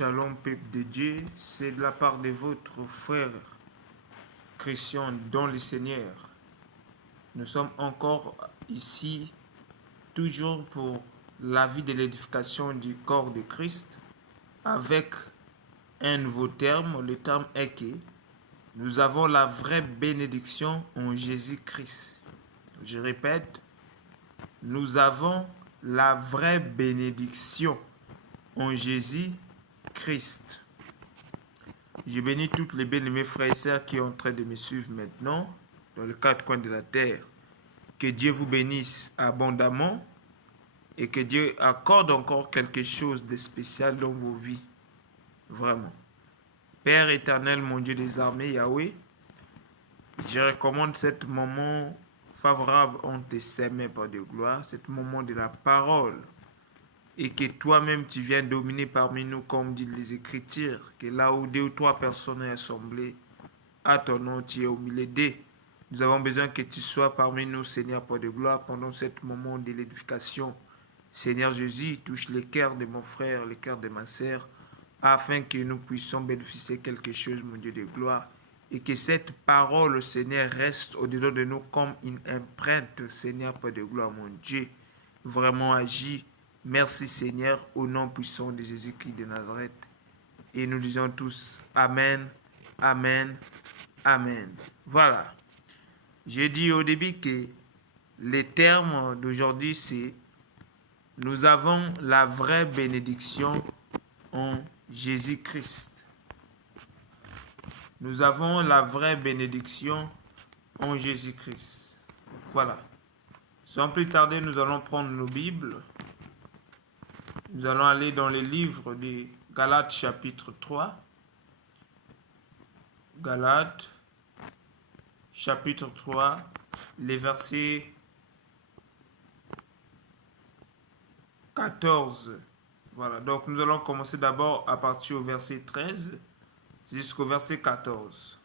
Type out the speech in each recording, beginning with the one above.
Shalom, peuple de Dieu, c'est de la part de votre frère Christian dans le Seigneur. Nous sommes encore ici, toujours pour la vie de l'édification du corps de Christ, avec un nouveau terme. Le terme est que nous avons la vraie bénédiction en Jésus-Christ. Je répète, nous avons la vraie bénédiction en Jésus-Christ. Je bénis toutes les bien-aimés frères et sœurs qui sont en train de me suivre maintenant, dans les quatre coins de la terre. Que Dieu vous bénisse abondamment et que Dieu accorde encore quelque chose de spécial dans vos vies. Vraiment. Père éternel, mon Dieu des armées, Yahweh, je recommande ce moment favorable en tes mains par de gloire, ce moment de la parole, et que toi-même tu viens dominer parmi nous, comme dit les Écritures, que là où deux ou trois personnes sont assemblées, à ton nom tu es au milieu d'eux. Nous avons besoin que tu sois parmi nous, Seigneur, par de gloire, pendant ce moment de l'édification. Seigneur Jésus, touche les cœurs de mon frère, les cœurs de ma sœur, afin que nous puissions bénéficier de quelque chose, mon Dieu de gloire, et que cette parole, Seigneur, reste au-dedans de nous comme une empreinte, Seigneur, par de gloire, mon Dieu. Vraiment agis. Merci, Seigneur, au nom puissant de Jésus-Christ de Nazareth. Et nous disons tous Amen, Amen, Amen. Voilà. J'ai dit au début que les termes d'aujourd'hui, c'est nous avons la vraie bénédiction en Jésus-Christ. Nous avons la vraie bénédiction en Jésus-Christ. Voilà. Sans plus tarder, nous allons prendre nos Bibles. Nous allons aller dans les livres de Galates chapitre 3. Galates chapitre 3, les versets 14. Voilà, donc nous allons commencer d'abord à partir au verset 13 jusqu'au verset 14.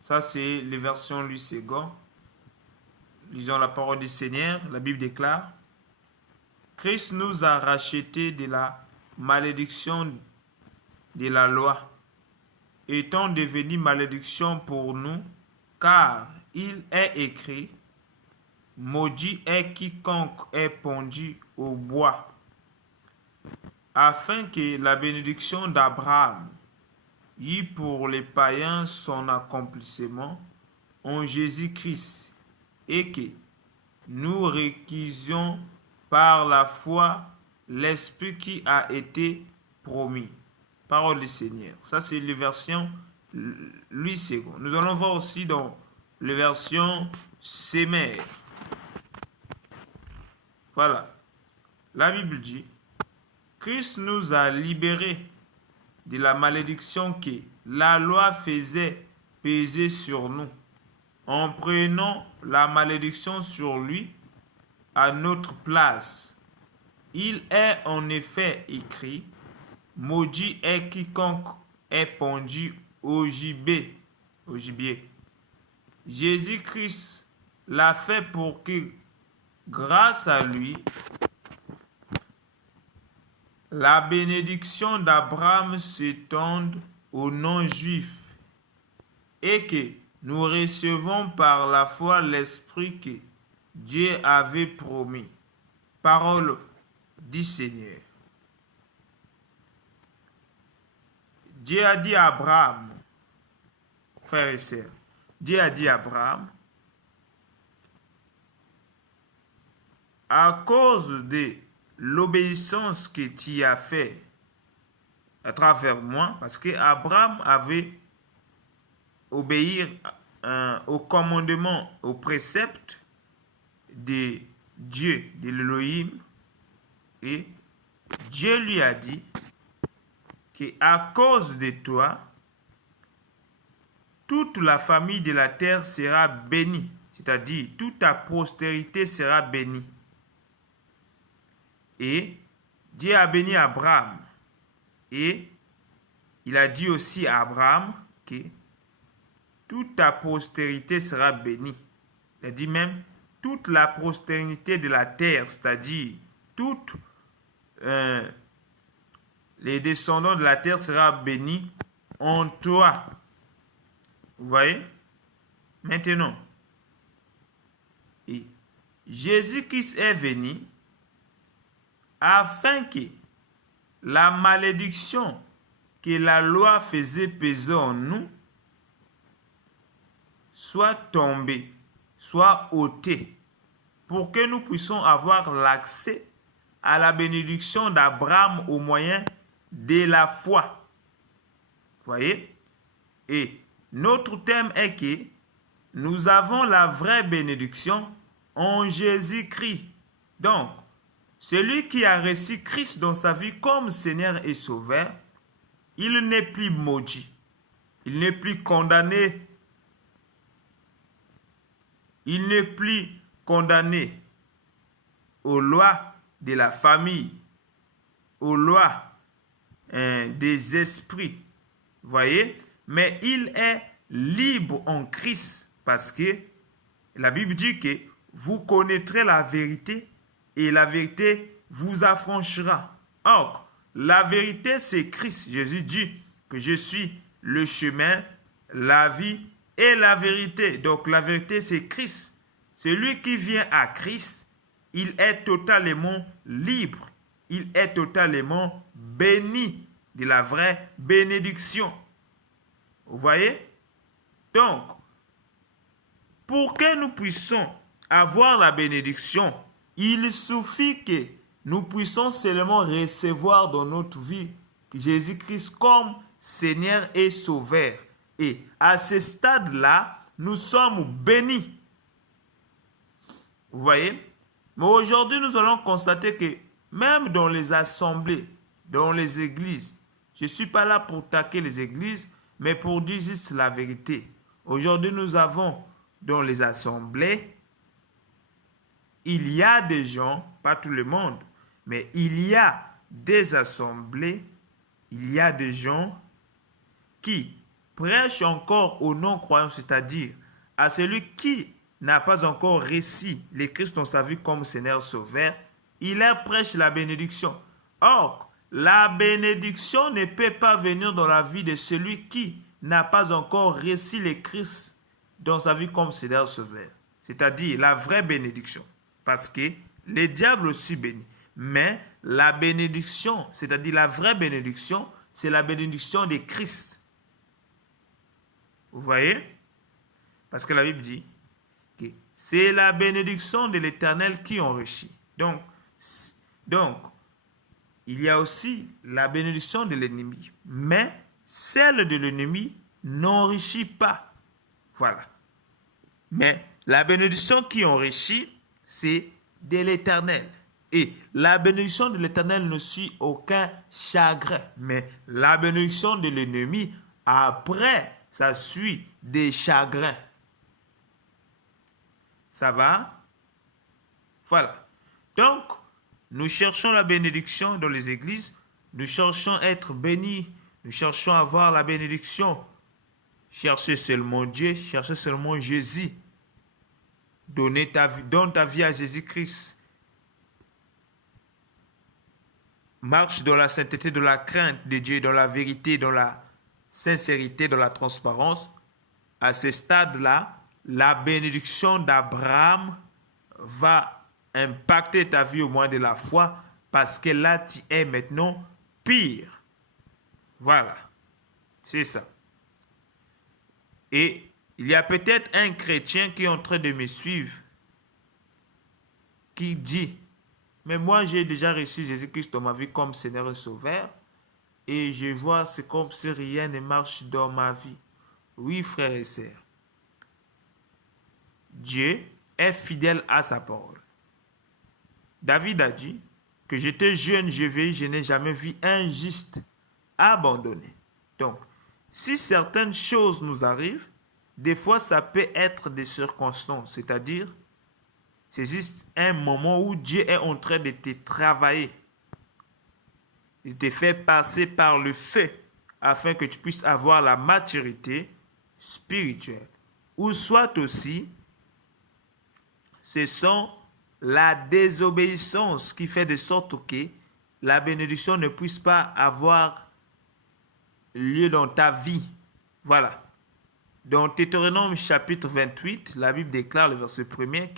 Ça, c'est les versions Louis II. Lisons la parole du Seigneur. La Bible déclare: Christ nous a rachetés de la malédiction de la loi, étant devenu malédiction pour nous, car il est écrit: maudit est quiconque est pendu au bois, afin que la bénédiction d'Abraham y pour les païens son accomplissement en Jésus-Christ, et que nous requisions par la foi l'Esprit qui a été promis. Parole du Seigneur. Ça, c'est les versions Louis II. Nous allons voir aussi dans les versions Semer. Voilà. La Bible dit: Christ nous a libérés de la malédiction que la loi faisait peser sur nous, en prenant la malédiction sur lui à notre place. Il est en effet écrit: maudit est quiconque est pendu au gibier. Jésus-Christ l'a fait pour que, grâce à lui, la bénédiction d'Abraham s'étende aux non-juifs et que nous recevons par la foi l'Esprit que Dieu avait promis. Parole du Seigneur. Dieu a dit à Abraham, frères et sœurs, Dieu a dit à Abraham: à cause de l'obéissance que tu as fait à travers moi, parce que Abraham avait obéi au commandement, au précepte de Dieu, de l'Élohim, et Dieu lui a dit qu'à cause de toi, toute la famille de la terre sera bénie, c'est-à-dire toute ta postérité sera bénie. Et Dieu a béni Abraham. Et il a dit aussi à Abraham que toute ta postérité sera bénie. Il a dit même toute la postérité de la terre, c'est-à-dire toute les descendants de la terre seront bénis en toi. Vous voyez? Maintenant, et Jésus-Christ est venu afin que la malédiction que la loi faisait peser en nous soit tombée, soit ôtée, pour que nous puissions avoir l'accès à la bénédiction d'Abraham au moyen de la foi. Vous voyez? Et notre thème est que nous avons la vraie bénédiction en Jésus-Christ. Donc, celui qui a reçu Christ dans sa vie comme Seigneur et Sauveur, il n'est plus maudit, il n'est plus condamné, il n'est plus condamné aux lois de la famille, aux lois des esprits. Vous voyez? Mais il est libre en Christ parce que la Bible dit que vous connaîtrez la vérité et la vérité vous affranchira. Or, la vérité, c'est Christ. Jésus dit que je suis le chemin, la vie et la vérité. Donc, la vérité, c'est Christ. Celui qui vient à Christ, il est totalement libre. Il est totalement béni de la vraie bénédiction. Vous voyez? Donc, pour que nous puissions avoir la bénédiction, il suffit que nous puissions seulement recevoir dans notre vie Jésus-Christ comme Seigneur et Sauveur. Et à ce stade-là, nous sommes bénis. Vous voyez? Mais aujourd'hui, nous allons constater que même dans les assemblées, dans les églises, je ne suis pas là pour taquer les églises, mais pour dire juste la vérité. Aujourd'hui, nous avons dans les assemblées, il y a des gens, pas tout le monde, mais il y a des assemblées, il y a des gens qui prêchent encore aux non-croyants, c'est-à-dire à celui qui n'a pas encore reçu le Christ dans sa vie comme Seigneur Sauveur, il leur prêche la bénédiction. Or, la bénédiction ne peut pas venir dans la vie de celui qui n'a pas encore reçu le Christ dans sa vie comme Seigneur Sauveur. C'est-à-dire la vraie bénédiction. Parce que le diable aussi bénit. Mais la bénédiction, c'est-à-dire la vraie bénédiction, c'est la bénédiction de Christ. Vous voyez? Parce que la Bible dit que c'est la bénédiction de l'Éternel qui enrichit. Donc, il y a aussi la bénédiction de l'ennemi. Mais celle de l'ennemi n'enrichit pas. Voilà. Mais la bénédiction qui enrichit, c'est de l'Éternel. Et la bénédiction de l'Éternel ne suit aucun chagrin. Mais la bénédiction de l'ennemi, après, ça suit des chagrins. Ça va? Voilà. Donc, nous cherchons la bénédiction dans les églises. Nous cherchons à être bénis. Nous cherchons à avoir la bénédiction. Cherchez seulement Dieu. Cherchez seulement Jésus. Donne ta vie à Jésus-Christ. Marche dans la sainteté, dans la crainte de Dieu, dans la vérité, dans la sincérité, dans la transparence. À ce stade-là, la bénédiction d'Abraham va impacter ta vie au moyen de la foi parce que là, tu es maintenant pire. Voilà. C'est ça. Et il y a peut-être un chrétien qui est en train de me suivre qui dit, mais moi j'ai déjà reçu Jésus-Christ dans ma vie comme Seigneur et Sauveur et je vois c'est comme si rien ne marche dans ma vie. Oui, frères et sœurs, Dieu est fidèle à sa parole. David a dit que j'étais jeune, je n'ai jamais vu un juste abandonné. Donc, si certaines choses nous arrivent, des fois ça peut être des circonstances, c'est-à-dire c'est juste un moment où Dieu est en train de te travailler. Il te fait passer par le feu afin que tu puisses avoir la maturité spirituelle. Ou soit aussi, ce sont la désobéissance qui fait de sorte que la bénédiction ne puisse pas avoir lieu dans ta vie. Voilà. Dans Deutéronome chapitre 28, la Bible déclare le verset 1er.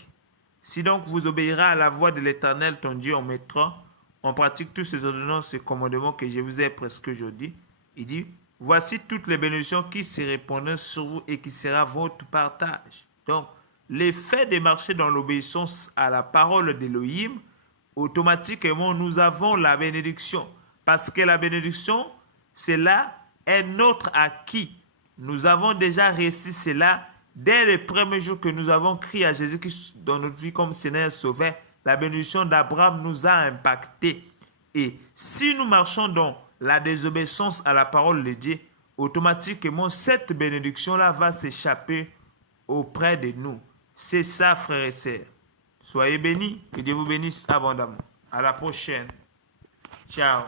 Si donc vous obéirez à la voix de l'Éternel ton Dieu en mettant en pratique tous ces ordonnances et commandements que je vous ai presque aujourd'hui, il dit, voici toutes les bénédictions qui se répandront sur vous et qui sera votre partage. Donc, l'effet de marcher dans l'obéissance à la parole d'Élohim, automatiquement, nous avons la bénédiction. Parce que la bénédiction, cela est notre acquis. Nous avons déjà réussi cela dès le premier jour que nous avons crié à Jésus-Christ dans notre vie comme Seigneur Sauveur. La bénédiction d'Abraham nous a impactés. Et si nous marchons dans la désobéissance à la parole de Dieu, automatiquement, cette bénédiction-là va s'échapper auprès de nous. C'est ça, frères et sœurs. Soyez bénis, que Dieu vous bénisse abondamment. À la prochaine. Ciao.